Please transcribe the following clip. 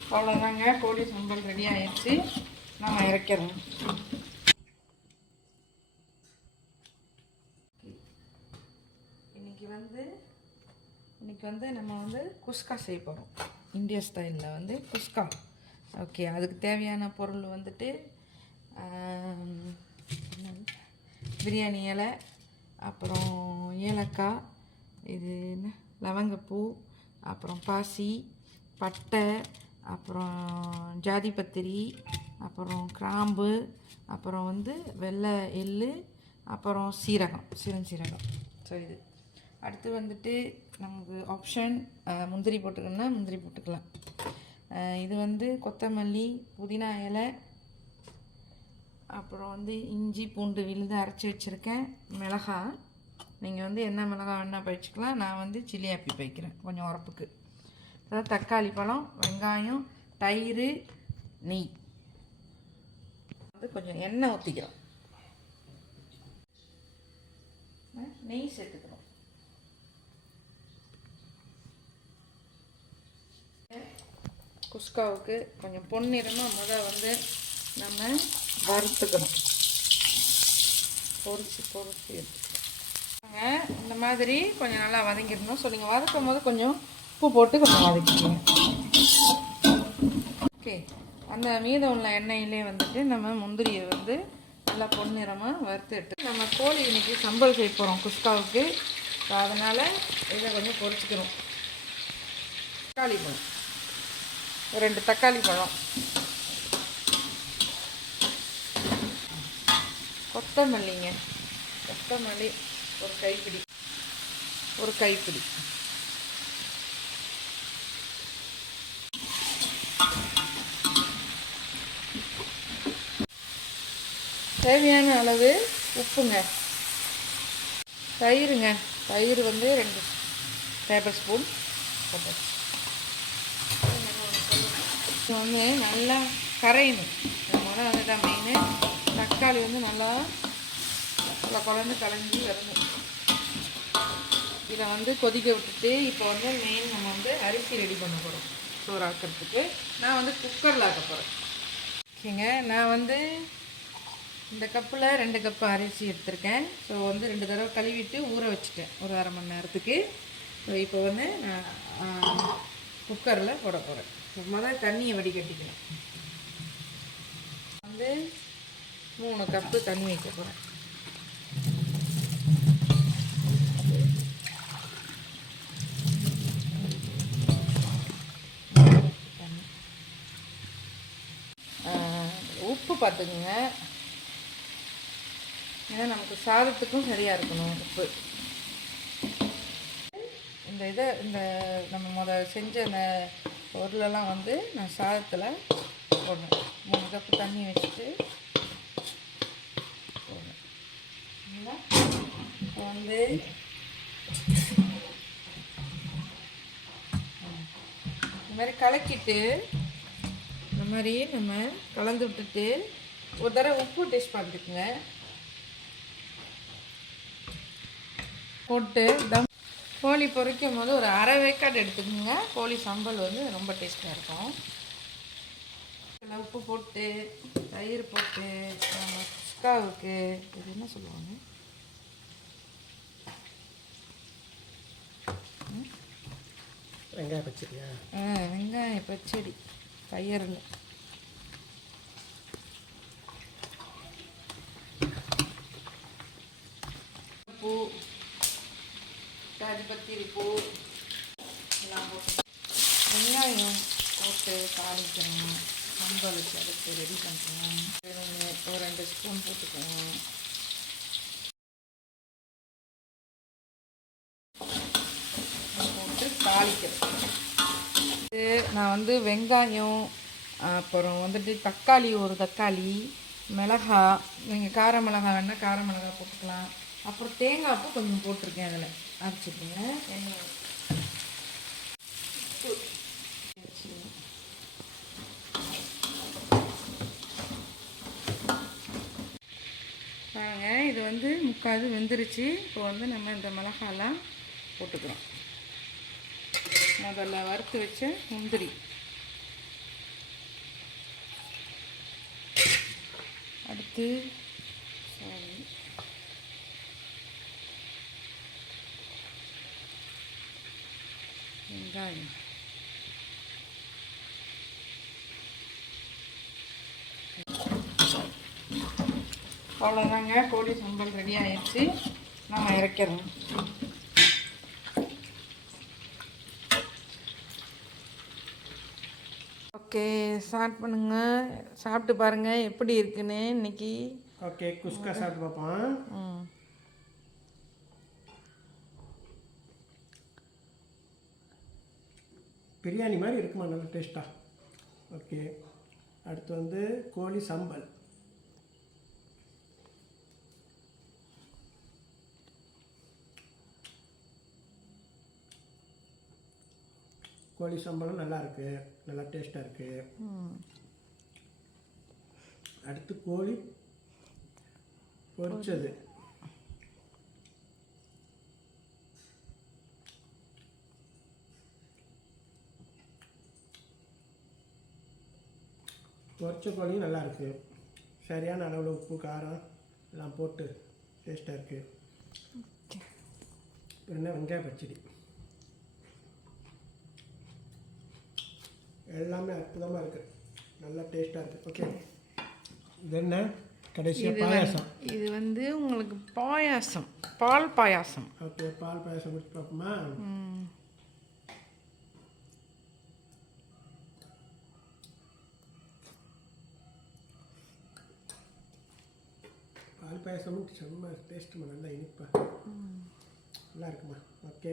அவ்வளோதாங்க கோழி சம்பல் ரெடி ஆயிடுச்சு. நம்ம இறக்கிறோம். இன்னைக்கு வந்து இன்னைக்கு வந்து நம்ம வந்து குஸ்கா செய்ய போகிறோம் இந்தியா ஸ்டைலில் வந்து குஸ்கா. ஓகே அதுக்கு தேவையான பொருள் வந்துட்டு பிரியாணி இலை அப்புறம் ஏலக்காய் இது என்ன? லவங்கப்பூ அப்புறம் பாசி பட்டை அப்புறம் ஜாதி பத்திரி அப்புறம் கிராம்பு அப்புறம் வந்து வெள்ளை எள் அப்புறம் சீரகம் சிறுஞ்சீரகம். ஸோ இது. அடுத்து வந்துட்டு நமக்கு ஆப்ஷன் முந்திரி போட்டுக்கணும்னா முந்திரி போட்டுக்கலாம். இது வந்து கொத்தமல்லி புதினா இலை அப்புறம் வந்து இஞ்சி பூண்டு விழுந்து அரைச்சி வச்சுருக்கேன் மிளகா நீங்கள் வந்து என்ன மிளகா வேணால் பயிச்சிக்கலாம் நான் வந்து சில்லி ஆப்பி பயிக்கிறேன் கொஞ்சம் உரப்புக்கு. அதாவது தக்காளி பழம் வெங்காயம் தயிர் நெய். வந்து கொஞ்சம் எண்ணெய் ஊற்றிக்கிறோம் நெய் சேர்த்துக்கிறோம். குஸ்காவுக்கு கொஞ்சம் பொன்னிறமாக முதல் வந்து நம்ம வறுத்துக்கணும். பொறிச்சு பொறிச்சு எடுத்துக்கணும். இந்த மாதிரி கொஞ்சம் நல்லா வதங்கிடணும். ஸோ நீங்கள் வதக்கும் போது கொஞ்சம் உப்பு போட்டு கொஞ்சம் வதக்கிக்கோங்க. ஓகே. அந்த மீதம் உள்ள எண்ணெயிலே வந்துட்டு நம்ம முந்திரியை வந்து நல்லா பொன்னிறமாக வறுத்துட்டு நம்ம கோழி இன்றைக்கி சம்பல் செய்ய போகிறோம் குஸ்காவுக்கு. ஸோ அதனால் இதை கொஞ்சம் பொறிச்சிக்கிறோம் தக்காளி பழம். ரெண்டு தக்காளி பழம். கொத்தமல்லிங்க. கொத்தமல்லி. ஒரு கைப்பிடி. ஒரு கைப்பிடி. தேவையான அளவு உப்புங்க. தயிருங்க. தயிர் வந்து ரெண்டு டேபிள் ஸ்பூன். வந்து நல்லா கரையணும். நம்ம முதல்ல அதுதான் மெயின் தக்காளி வந்து நல்லா நல்லா குழந்த கலந்து வரணும். இதை வந்து கொதிக்க விட்டுட்டு இப்போ வந்து மெயின் நம்ம வந்து அரிசி ரெடி பண்ண போகிறோம் சோறு ஆக்கிறதுக்கு. நான் வந்து குக்கரில் ஆக்க போகிறேன் ஓகேங்க. நான் வந்து இந்த கப்பில் ரெண்டு கப்பு அரிசி எடுத்திருக்கேன். ஸோ வந்து ரெண்டு தடவை கழுவிட்டு ஊற வச்சுட்டேன். ஒரு அரை மணி நேரத்துக்கு. ஸோ இப்போ வந்து நான் குக்கரில் போட போகிறேன் முதல்ல தண்ணியை வடிகட்டிக்கணும். வந்து மூணு கப்பு தண்ணி வைக்க போகிறேன் உப்பு பார்த்துக்குங்க. ஏன்னா நமக்கு சாதத்துக்கும் சரியாக இருக்கணும் உப்பு. இந்த இதை இந்த நம்ம முத செஞ்ச அந்த பொருளெல்லாம் வந்து நான் சாதத்தில் போடணும். மூணு கப்பு தண்ணி வச்சுட்டு போடணும். இப்போ வந்து இந்த மாதிரி கலக்கிட்டு இந்த மாதிரி நம்ம கலந்து விட்டுட்டு ஒரு தடவை உப்பு டேஸ்ட் பார்த்துக்குங்க. போட்டு தம் கோழி பொரிக்கும் போது ஒரு அரை வேக்காடு எடுத்துக்கோங்க. கோழி சம்பல் வந்து ரொம்ப டேஸ்ட்டாக இருக்கும். இதில் உப்பு போட்டு தயிர் போட்டு நம்ம குஸ்காவுக்கு இது என்ன சொல்லுவாங்க? வெங்காய பச்சடியா? ஆ வெங்காய பச்சடி. தயிரில். பூ கருப்பத்திரி பூ. எல்லாம் போட்டு வெங்காயம் போட்டு தாளிக்கிறோம். சம்பளுக்கு அதுக்கு ரெடி பண்ணுறோம் ஒரு ரெண்டு ஸ்பூன் போட்டுக்கணும் போட்டு தாளிக்கிறோம் இது நான் வந்து வெங்காயம் அப்புறம் வந்துட்டு தக்காளி ஒரு தக்காளி மிளகா நீங்கள் கார மிளகா வேணால் கார மிளகா போட்டுக்கலாம். அப்புறம் தேங்காய் பூ கொஞ்சம் போட்டிருக்கேன் அதில். அரைச்சிக்கோங்க. தேங்காய் பாருங்கள் இது வந்து முக்காது வெந்துருச்சு. இப்போ வந்து நம்ம இந்த மிளகாலாம் போட்டுக்கிறோம். முதல்ல வறுத்து வச்ச முந்திரி. அடுத்து வெங்காயம். அவ்வளோதாங்க கோழி சம்பல் ரெடி ஆயிடுச்சு. நம்ம இறக்கிறோம் ஓகே ஸ்டார்ட் பண்ணுங்க. சாப்பிட்டு பாருங்க எப்படி இருக்குன்னு இன்னைக்கு. ஓகே குஸ்கா சாப்பிட்டு பார்ப்போம். பிரியாணி மாதிரி இருக்குமா நல்ல டேஸ்ட்டாக ஓகே. அடுத்து வந்து கோழி சம்பல். கோழி சம்பளம் நல்லா இருக்கு நல்லா டேஸ்ட்டாக இருக்கு. அடுத்து கோழி. பொரிச்சது. பொரிச்ச கோழியும் நல்லா இருக்கு. சரியான அளவில் உப்பு காரம் எல்லாம் போட்டு டேஸ்ட்டாக இருக்கு. என்ன? வெங்காய பச்சடி. எல்லாமே அற்புதமாக இருக்கு. நல்லா டேஸ்ட்டாக இருக்கு. ஓகே இது என்ன? கடைசியாக பாயாசம். இது வந்து உங்களுக்கு பாயாசம். பால் பாயாசம். ஓகே பால் பாயாசம் குடிச்சு பார்ப்போமா? பால் பாயாசமும் செம்ம டேஸ்ட்டுமா நல்லா இனிப்பா. நல்லா இருக்குமா? ஓகே